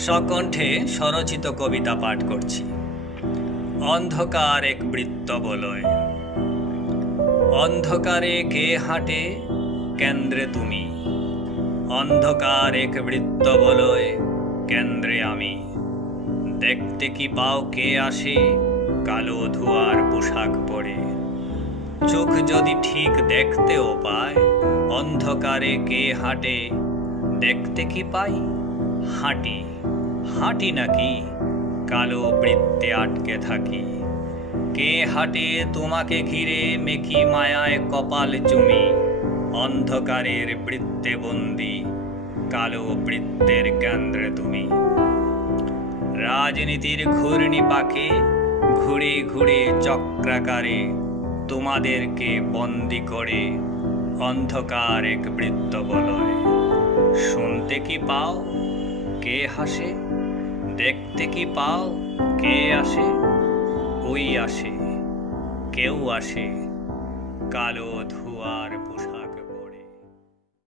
সকণ্ঠে স্বরচিত কবিতা পাঠ করছি। অন্ধকার এক বৃত্ত বলয়। অন্ধকারে কে হাঁটে, কেন্দ্রে তুমি। অন্ধকার এক বৃত্ত বলয়, কেন্দ্রে আমি। দেখতে কি পাও কে আসে, কালো ধোঁয়ার পোশাক পরে। চোখ যদি ঠিক দেখতেও পায়, অন্ধকারে কে হাঁটে, দেখতে কি পাই? হাঁটি হাঁটি নাকি, কালো বৃত্তে আটকে থাকি। কে হাঁটে তোমাকে ঘিরে, মেকি মায়ায় কপাল চুমি। অন্ধকারের বৃত্তে বন্দি, কালো বৃত্তের কেন্দ্রে তুমি। রাজনীতির ঘূর্ণি পাকে ঘুরে ঘুরে চক্রাকারে তোমাদেরকে বন্দি করে অন্ধকার এক বৃত্ত বলয়। শুনতে কি পাও কে হাসে, দেখতে কি পাও কে আসে? ওই আসে, কেউ আসে, কালো ধোঁয়ার পোশাক।